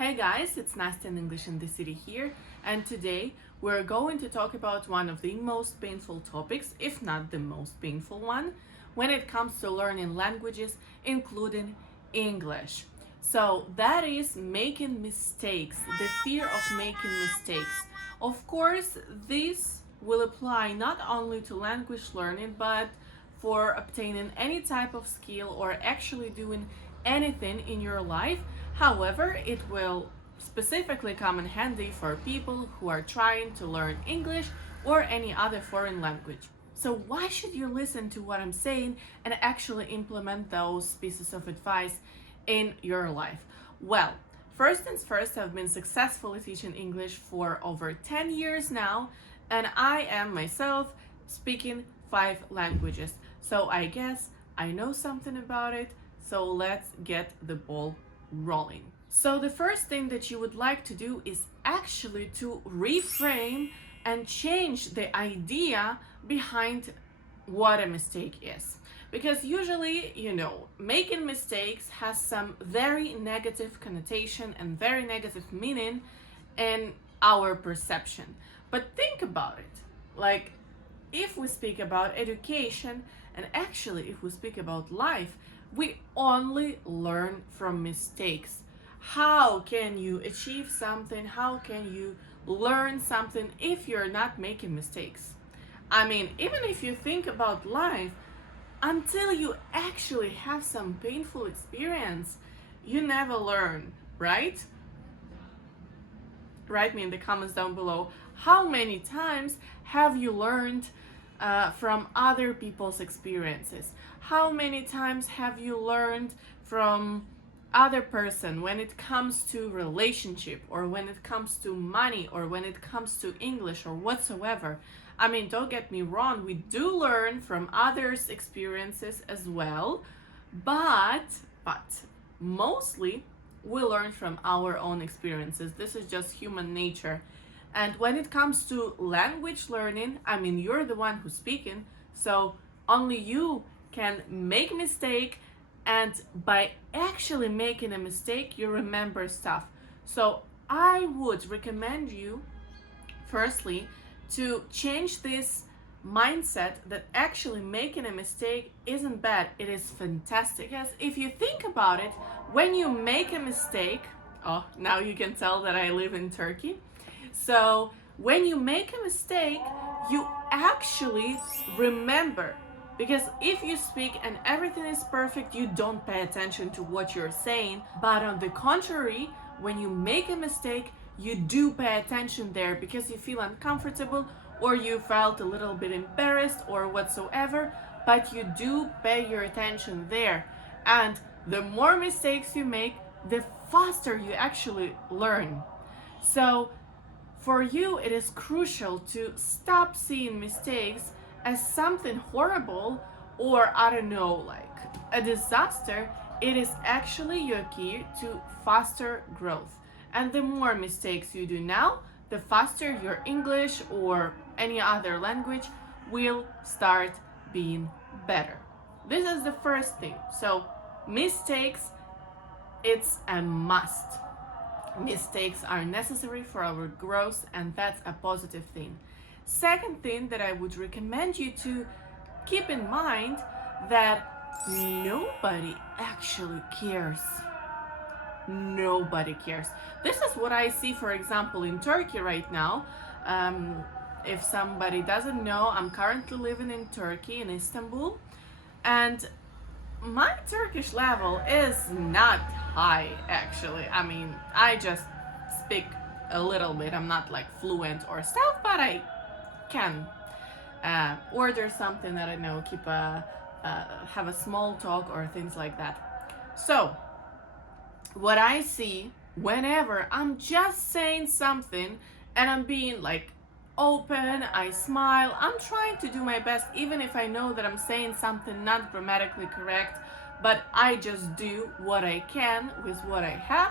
Hey guys, it's Nastya in English in the City here, and today we're going to talk about one of the most painful topics, if not the most painful one, when it comes to learning languages, including English. So that is making mistakes, the fear of making mistakes. Of course, this will apply not only to language learning, but for obtaining any type of skill or actually doing anything in your life. However, it will specifically come in handy for people who are trying to learn English or any other foreign language. So why should you listen to what I'm saying and actually implement those pieces of advice in your life? Well, first things first, I've been successfully teaching English for over 10 years now, and I am myself speaking 5 languages. So I guess I know something about it, so let's get the ball rolling. So the first thing that you would like to do is actually to reframe and change the idea behind what a mistake is. Because usually, making mistakes has some very negative connotation and very negative meaning in our perception. But think about it. Like, if we speak about education, and actually if we speak about life, we only learn from mistakes. How can you achieve something? How can you learn something if you're not making mistakes? I mean, even if you think about life, until you actually have some painful experience, you never learn, right? Write me in the comments down below, how many times have you learned from other people's experiences? How many times have you learned from other person when it comes to relationship, or when it comes to money, or when it comes to English or whatsoever? I mean, don't get me wrong, we do learn from others' experiences as well, but mostly we learn from our own experiences. This is just human nature. And when it comes to language learning, I mean, you're the one who's speaking, so only you can make mistake, and by actually making a mistake, you remember stuff. So I would recommend you, firstly, to change this mindset that actually making a mistake isn't bad, it is fantastic. Because if you think about it, when you make a mistake, oh, now you can tell that I live in Turkey. So when you make a mistake, you actually remember. Because if you speak and everything is perfect, you don't pay attention to what you're saying. But on the contrary, when you make a mistake, you do pay attention there because you feel uncomfortable, or you felt a little bit embarrassed or whatsoever, but you do pay your attention there. And the more mistakes you make, the faster you actually learn. So for you, it is crucial to stop seeing mistakes as something horrible, or I don't know, like a disaster. It is actually your key to faster growth. And the more mistakes you do now, the faster your English or any other language will start being better. This is the first thing. So mistakes, it's a must. Mistakes are necessary for our growth, and that's a positive thing. Second thing that I would recommend you to keep in mind, that nobody actually cares. Nobody cares. This is what I see, for example, in Turkey right now. If somebody doesn't know, I'm currently living in Turkey, in Istanbul, and my Turkish level is not high, actually. I mean, I just speak a little bit. I'm not like fluent or stuff, but I can order something, I don't know, have a small talk or things like that. So what I see whenever I'm just saying something and I'm being like open, I smile, I'm trying to do my best, even if I know that I'm saying something not grammatically correct, but I just do what I can with what I have,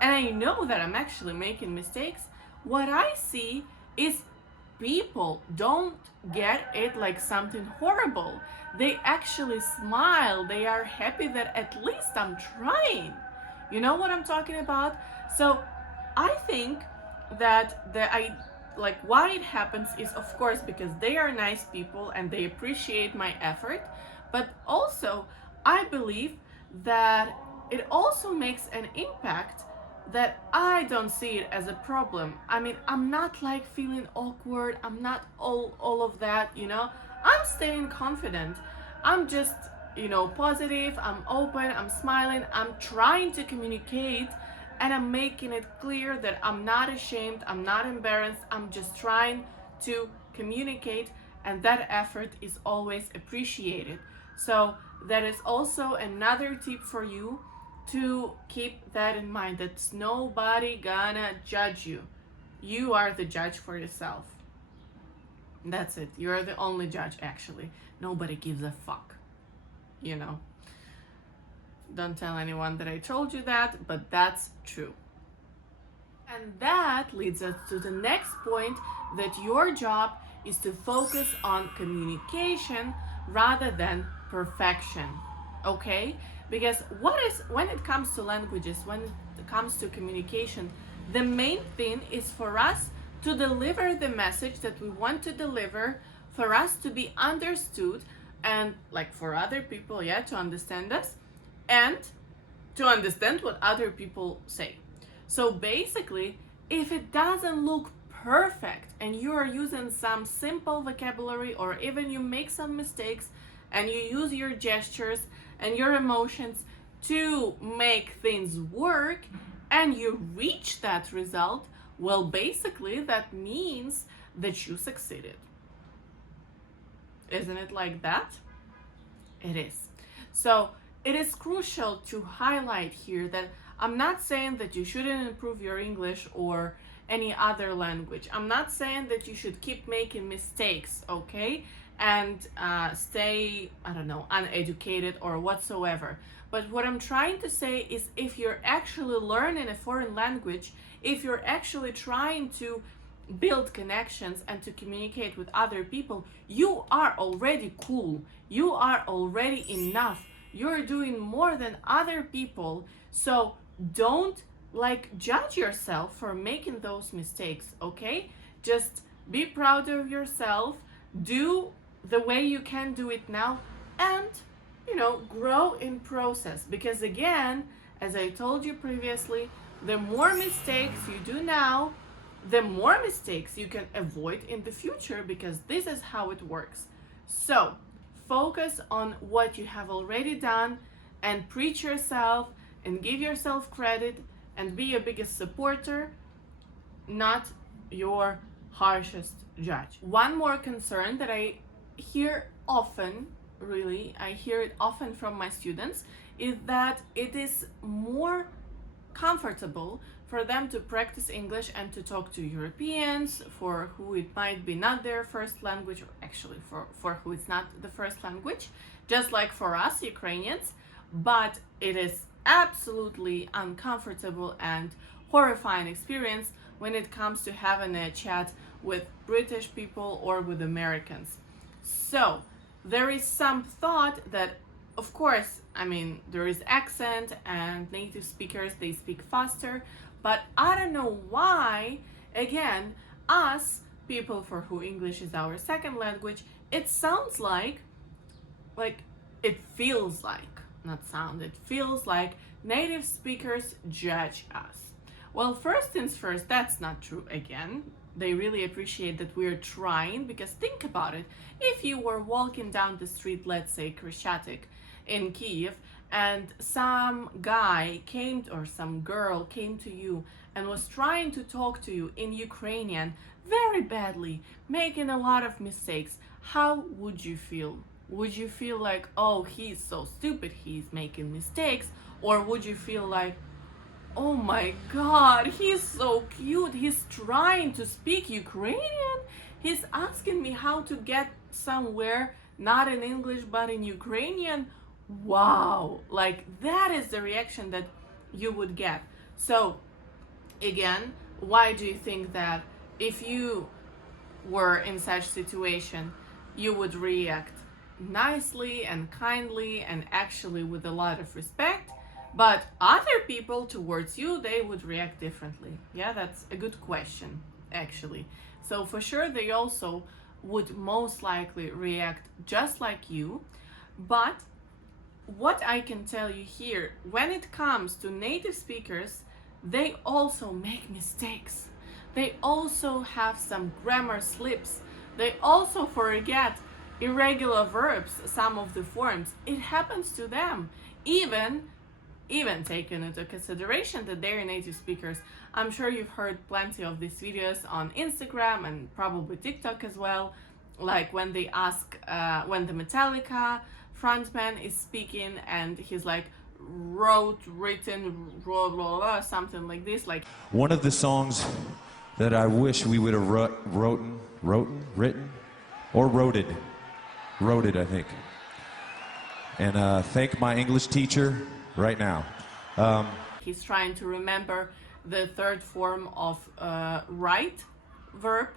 and I know that I'm actually making mistakes. What I see is people don't get it like something horrible. They actually smile, they are happy that at least I'm trying. You know what I'm talking about? So I think that why it happens is, of course, because they are nice people and they appreciate my effort, but also I believe that it also makes an impact that I don't see it as a problem. I mean, I'm not like feeling awkward. I'm not all of that, you know. I'm staying confident. I'm just, positive. I'm open. I'm smiling. I'm trying to communicate, and I'm making it clear that I'm not ashamed. I'm not embarrassed. I'm just trying to communicate, and that effort is always appreciated. So that is also another tip for you to keep that in mind, that nobody gonna judge you. You are the judge for yourself. That's it. You're the only judge, actually. Nobody gives a fuck. You know. Don't tell anyone that I told you that, but that's true. And that leads us to the next point, that your job is to focus on communication rather than perfection. Okay? Because when it comes to languages, when it comes to communication, the main thing is for us to deliver the message that we want to deliver, for us to be understood, and like for other people, yeah, to understand us, and to understand what other people say. So basically, if it doesn't look perfect and you are using some simple vocabulary, or even you make some mistakes and you use your gestures and your emotions to make things work, and you reach that result, well, basically that means that you succeeded. Isn't it like that? It is. So it is crucial to highlight here that I'm not saying that you shouldn't improve your English or any other language. I'm not saying that you should keep making mistakes, okay? And stay, I don't know, uneducated or whatsoever. But what I'm trying to say is, if you're actually learning a foreign language, if you're actually trying to build connections and to communicate with other people, you are already cool. You are already enough. You're doing more than other people. So don't judge yourself for making those mistakes, okay? Just be proud of yourself. Do the way you can do it now, and grow in process, because again, as I told you previously, the more mistakes you do now, the more mistakes you can avoid in the future, because this is how it works. So focus on what you have already done, and preach yourself and give yourself credit, and be your biggest supporter, not your harshest judge. One more concern that I hear often, really, I hear it often from my students, is that it is more comfortable for them to practice English and to talk to Europeans for who it might be not their first language, or actually for who it's not the first language, just like for us Ukrainians. But it is absolutely uncomfortable and horrifying experience when it comes to having a chat with British people or with Americans. So there is some thought that, of course, I mean, there is accent and native speakers, they speak faster, but I don't know why, again, us people for who English is our second language, it sounds like it feels like, not sound, it feels like native speakers judge us. Well, first things first, that's not true again. They really appreciate that we're trying, because think about it. If you were walking down the street, let's say Krещатик in Kiev, and some guy came, or some girl came to you and was trying to talk to you in Ukrainian very badly, making a lot of mistakes, how would you feel? Would you feel like, oh, he's so stupid, he's making mistakes? Or would you feel like, oh my god, he's so cute, he's trying to speak Ukrainian, he's asking me how to get somewhere, not in English but in Ukrainian? Wow, that is the reaction that you would get. So again, why do you think that if you were in such situation, you would react nicely and kindly and actually with a lot of respect? But other people towards you, they would react differently. Yeah, that's a good question, actually. So for sure, they also would most likely react just like you. But what I can tell you here, when it comes to native speakers, they also make mistakes. They also have some grammar slips. They also forget irregular verbs, some of the forms. It happens to them. Even taking into consideration that they're native speakers. I'm sure you've heard plenty of these videos on Instagram and probably TikTok as well, like when they ask, when the Metallica frontman is speaking and he's like, written, blah, blah, blah, something like this, like One of the songs that I wish we would have written, or wrote it, I think. And thank my English teacher right now. He's trying to remember the third form of right verb.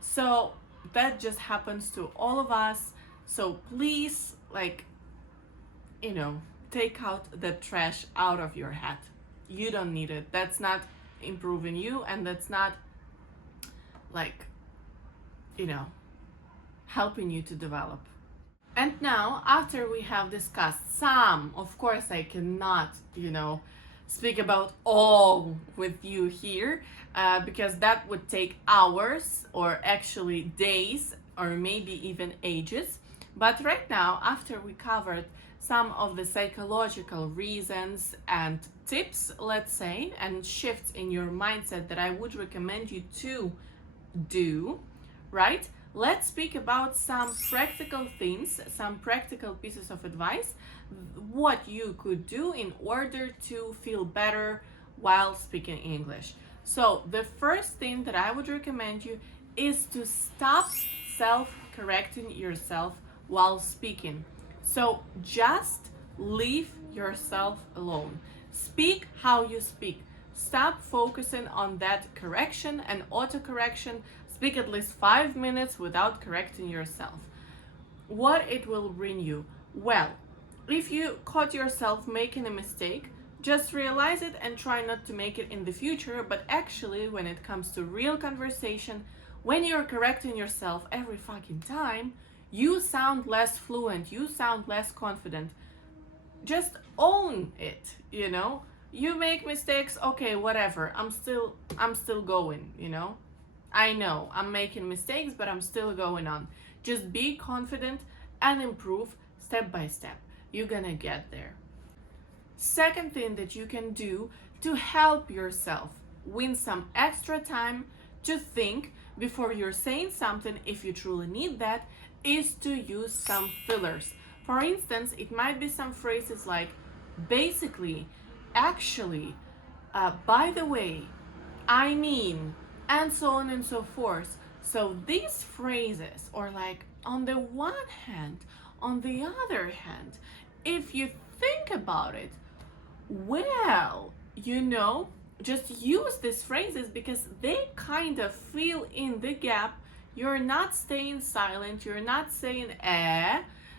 So that just happens to all of us. So please, like, take out the trash out of your head. You don't need it. That's not improving you, and that's not, like, helping you to develop. And now, after we have discussed some, of course, I cannot, speak about all with you here, because that would take hours or actually days or maybe even ages. But right now, after we covered some of the psychological reasons and tips, let's say, and shifts in your mindset that I would recommend you to do, right? Let's speak about some practical things, some practical pieces of advice, what you could do in order to feel better while speaking English. So the first thing that I would recommend you is to stop self-correcting yourself while speaking. So just leave yourself alone. Speak how you speak. Stop focusing on that correction and autocorrection. Speak at least 5 minutes without correcting yourself. What it will bring you? Well, if you caught yourself making a mistake, just realize it and try not to make it in the future. But actually, when it comes to real conversation, when you're correcting yourself every fucking time, you sound less fluent, you sound less confident. Just own it, You make mistakes, okay, whatever. I'm still going, I know I'm making mistakes, but I'm still going on. Just be confident and improve step by step. You're gonna get there. Second thing that you can do to help yourself win some extra time to think before you're saying something, if you truly need that, is to use some fillers. For instance, it might be some phrases like basically, actually, by the way, I mean, and so on and so forth. So these phrases, or like on the one hand, on the other hand, if you think about it, well, just use these phrases because they kind of fill in the gap. You're not staying silent, you're not saying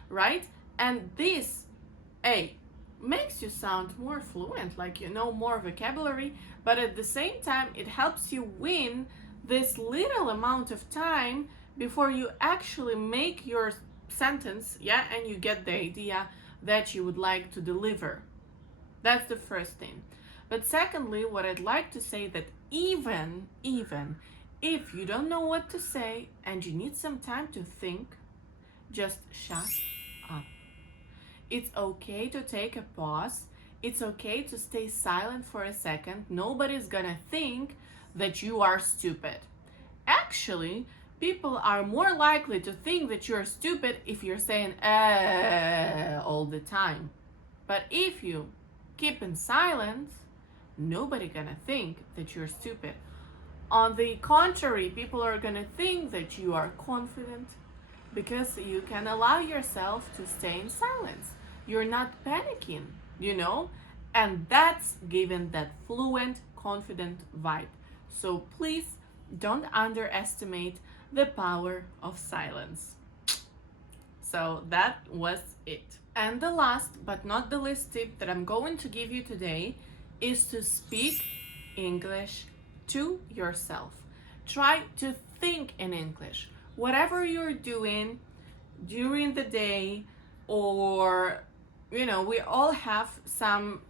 right? And this, makes you sound more fluent, like more vocabulary, but at the same time, it helps you win this little amount of time before you actually make your sentence, and you get the idea that you would like to deliver. That's the first thing. But secondly, what I'd like to say that even if you don't know what to say and you need some time to think, just shut up. It's okay to take a pause. It's okay to stay silent for a second. Nobody's gonna think that you are stupid. Actually, people are more likely to think that you're stupid if you're saying all the time. But if you keep in silence, nobody gonna think that you're stupid. On the contrary, people are gonna think that you are confident because you can allow yourself to stay in silence. You're not panicking, and that's given that fluent, confident vibe. So please don't underestimate the power of silence. So that was it. And the last but not the least tip that I'm going to give you today is to speak English to yourself. Try to think in English. Whatever you're doing during the day, or we all have some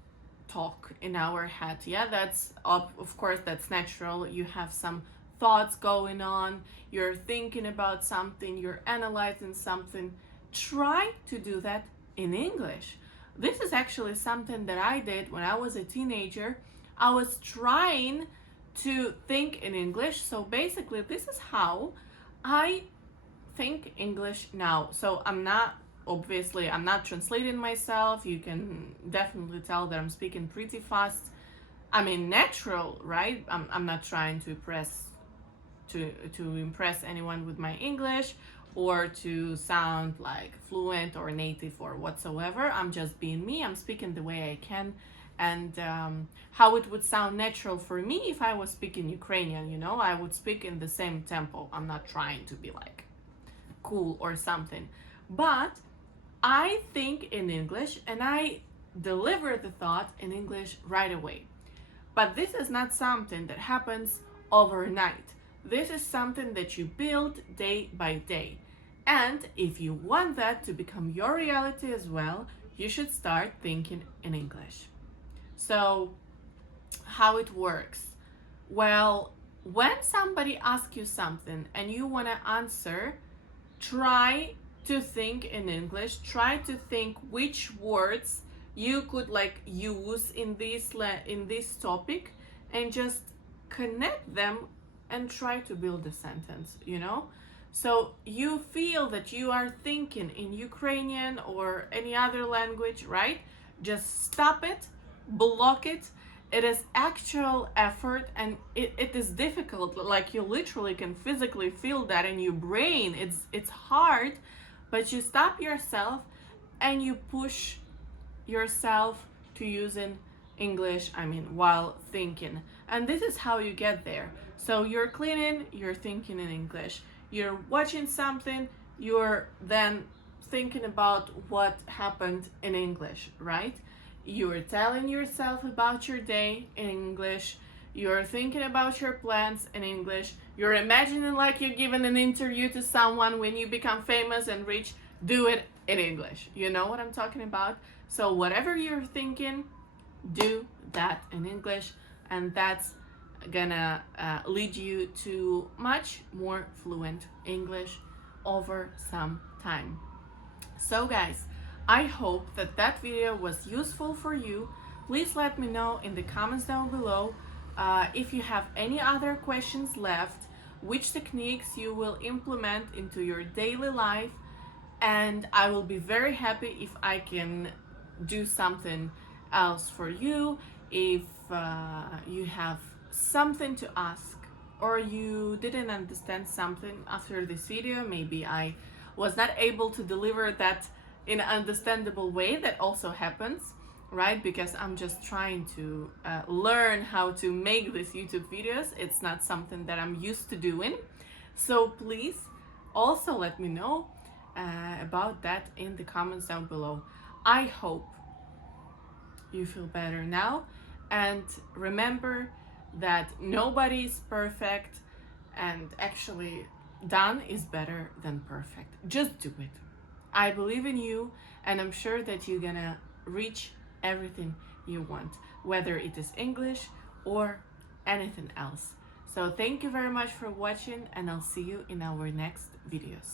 talk in our head. Yeah, that's of course that's natural. You have some thoughts going on, you're thinking about something, you're analyzing something. Try to do that in English. This is actually something that I did when I was a teenager. I was trying to think in English. So basically, this is how I think English now. So I'm not translating myself. You can definitely tell that I'm speaking pretty fast. I mean, natural, right? I'm not trying to impress anyone with my English or to sound like fluent or native or whatsoever. I'm just being me. I'm speaking the way I can, and how it would sound natural for me if I was speaking Ukrainian. I would speak in the same tempo. I'm not trying to be like cool or something, but I think in English and I deliver the thought in English right away. But this is not something that happens overnight. This is something that you build day by day. And if you want that to become your reality as well, you should start thinking in English. So, how it works? Well, when somebody asks you something and you want to answer, try to think in English. Try to think which words you could use in this topic, and just connect them and try to build a sentence. So you feel that you are thinking in Ukrainian or any other language, right? Just stop it, block it. It is actual effort, and it is difficult. Like, you literally can physically feel that in your brain. It's hard, but you stop yourself and you push yourself to using English, while thinking. And this is how you get there. So you're cleaning, you're thinking in English. You're watching something, you're then thinking about what happened in English, right? You're telling yourself about your day in English. You're thinking about your plans in English. You're imagining like you're giving an interview to someone when you become famous and rich. Do it in English. You know what I'm talking about? So whatever you're thinking, do that in English, and that's gonna lead you to much more fluent English over some time. So guys, I hope that video was useful for you. Please let me know in the comments down below if you have any other questions left, which techniques you will implement into your daily life, and I will be very happy if I can do something else for you. If you have something to ask, or you didn't understand something after this video, maybe I was not able to deliver that in an understandable way. That also happens, right? Because I'm just trying to learn how to make these YouTube videos. It's not something that I'm used to doing. So please also let me know about that in the comments down below. I hope you feel better now, and remember that nobody is perfect, and actually done is better than perfect. Just do it. I believe in you, and I'm sure that you're gonna reach everything you want, whether it is English or anything else. So thank you very much for watching, and I'll see you in our next videos.